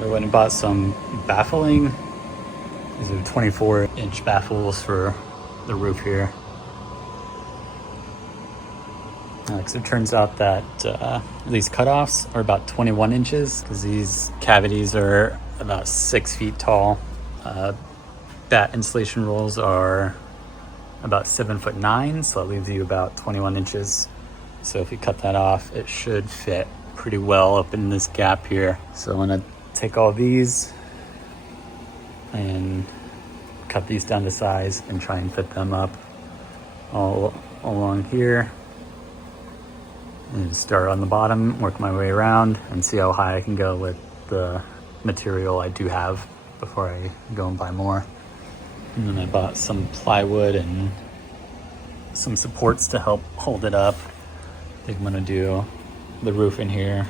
I went and bought some baffling. These are 24-inch baffles for the roof here. Because it turns out that these cutoffs are about 21 inches because these cavities are about 6 feet tall. Bat insulation rolls are about 7'9", so that leaves you about 21 inches. So if you cut that off, it should fit pretty well up in this gap here. So I'm gonna take all these and cut these down to size and try and fit them up all along here. And start on the bottom, work my way around, and see how high I can go with the material I do have before I go and buy more. And then I bought some plywood and some supports to help hold it up. I think I'm gonna do the roof in here,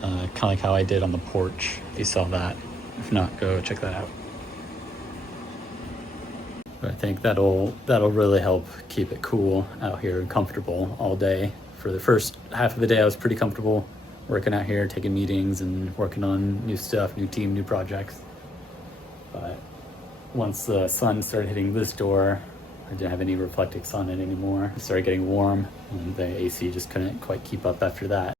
kind of like how I did on the porch, if you saw that. If not, go check that out. But I think that'll really help keep it cool out here and comfortable all day. For the first half of the day, I was pretty comfortable working out here, taking meetings and working on new stuff, new team, new projects. But once the sun started hitting this door, I didn't have any reflecting sun in it anymore. It started getting warm and the AC just couldn't quite keep up after that.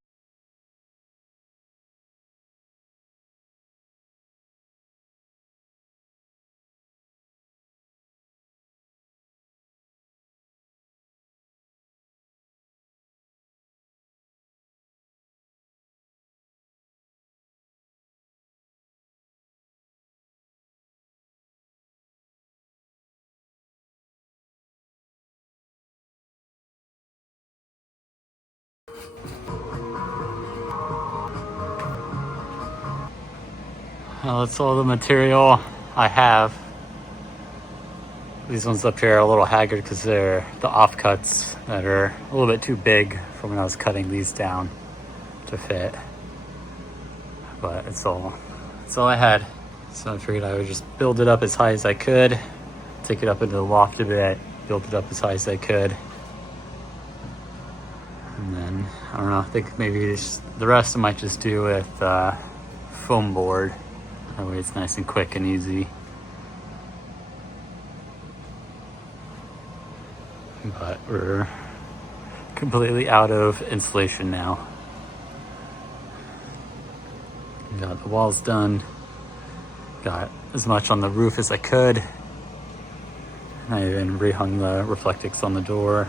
Well, that's all the material I have. These ones up here are a little haggard because they're the offcuts that are a little bit too big for when I was cutting these down to fit. But it's all I had. So I figured I would just build it up as high as I could, take it up into the loft a bit, build it up as high as I could. And then, I don't know, I think maybe the rest I might just do with foam board. That way it's nice and quick and easy. But we're completely out of insulation now. Got the walls done. Got as much on the roof as I could. And I even rehung the reflectix on the door.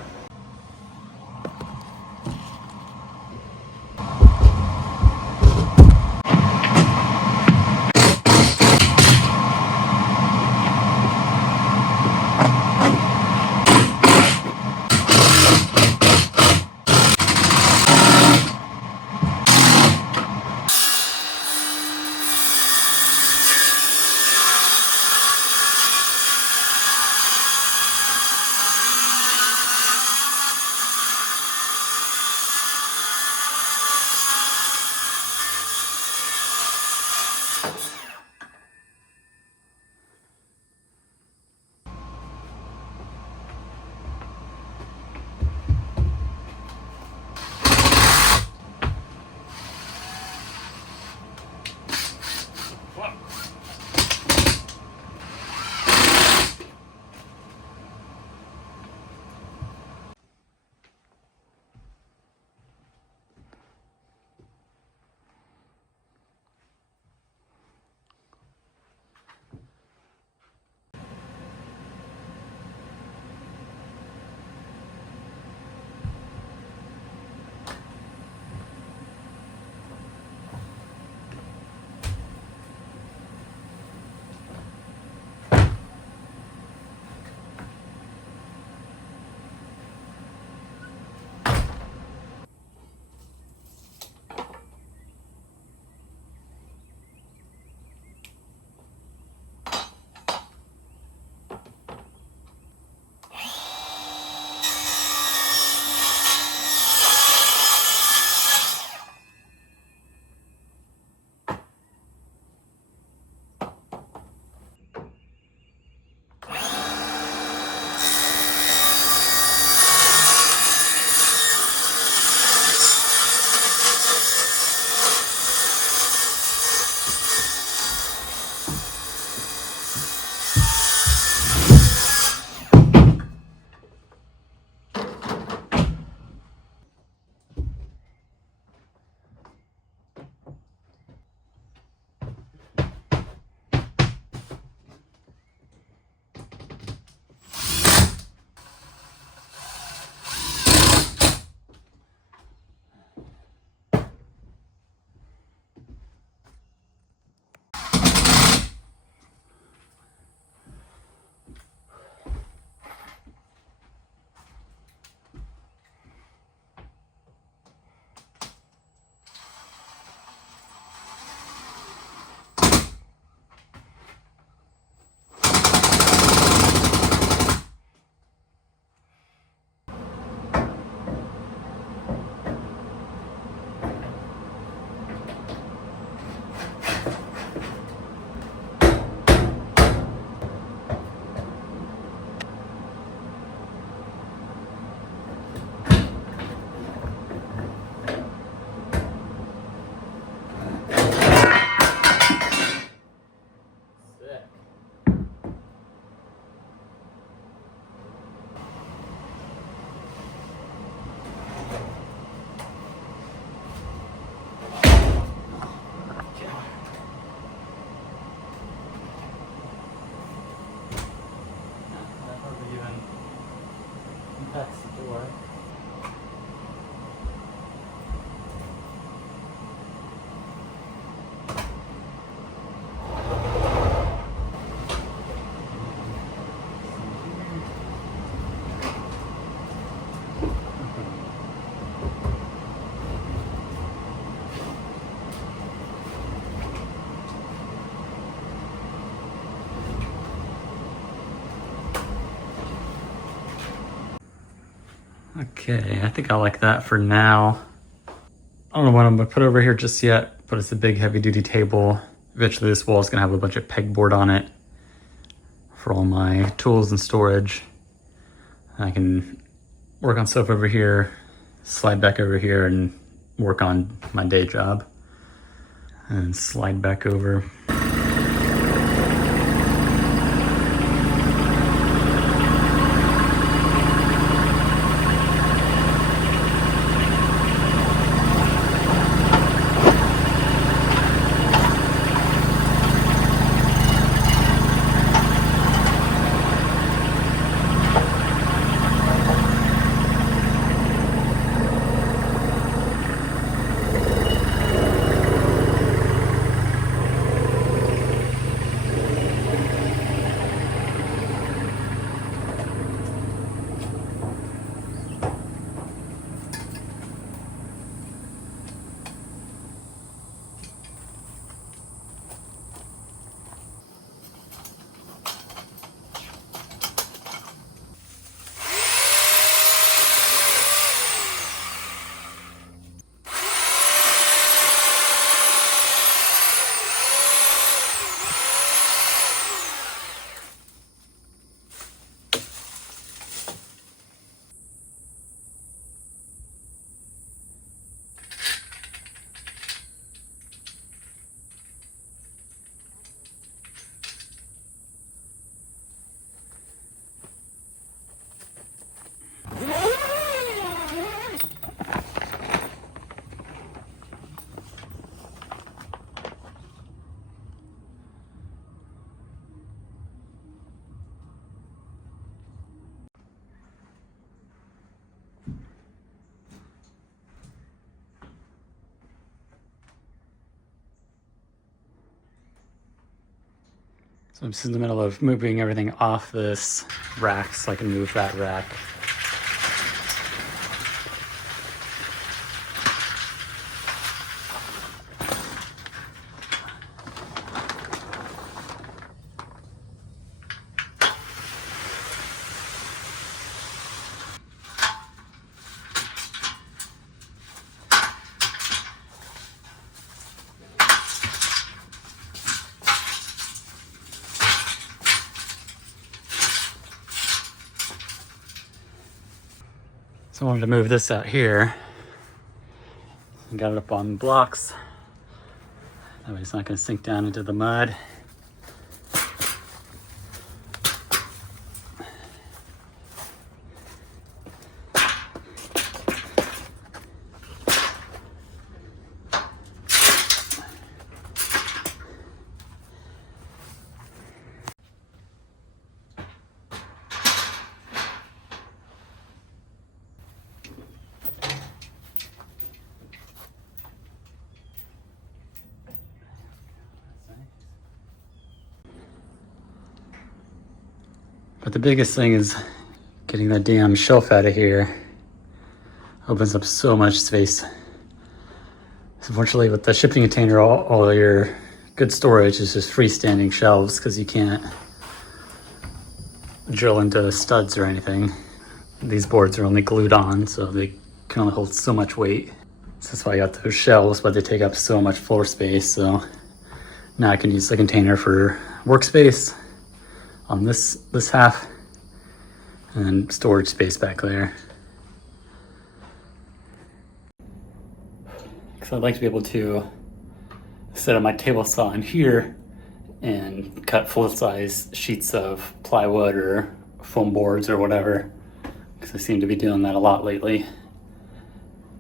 Okay, I think I like that for now. I don't know what I'm gonna put over here just yet, but it's a big heavy duty table. Eventually this wall is gonna have a bunch of pegboard on it for all my tools and storage. I can work on stuff over here, slide back over here and work on my day job. And slide back over. So I'm just in the middle of moving everything off this rack so I can move that rack. So I wanted to move this out here. Got it up on blocks. That way it's not going to sink down into the mud. But the biggest thing is getting that damn shelf out of here. Opens up so much space. Unfortunately, with the shipping container, all your good storage is just freestanding shelves because you can't drill into studs or anything. These boards are only glued on, so they can only hold so much weight. So that's why I got those shelves, but they take up so much floor space. So now I can use the container for workspace on this half and storage space back there. Because I'd like to be able to set up my table saw in here and cut full-size sheets of plywood or foam boards or whatever, because I seem to be doing that a lot lately.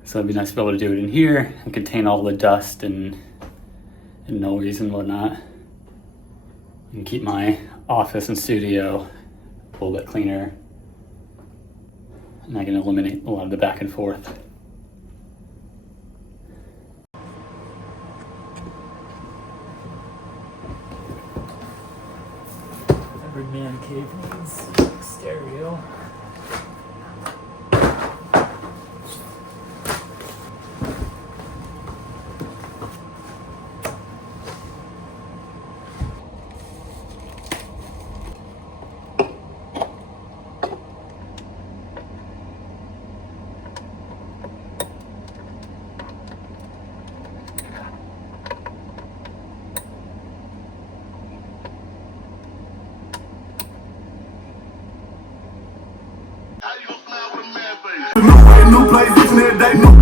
So it'd be nice to be able to do it in here and contain all the dust and noise and whatnot, and keep my office and studio a little bit cleaner, and I can eliminate a lot of the back and forth. Every man cave needs stereo. new place, each and every day, new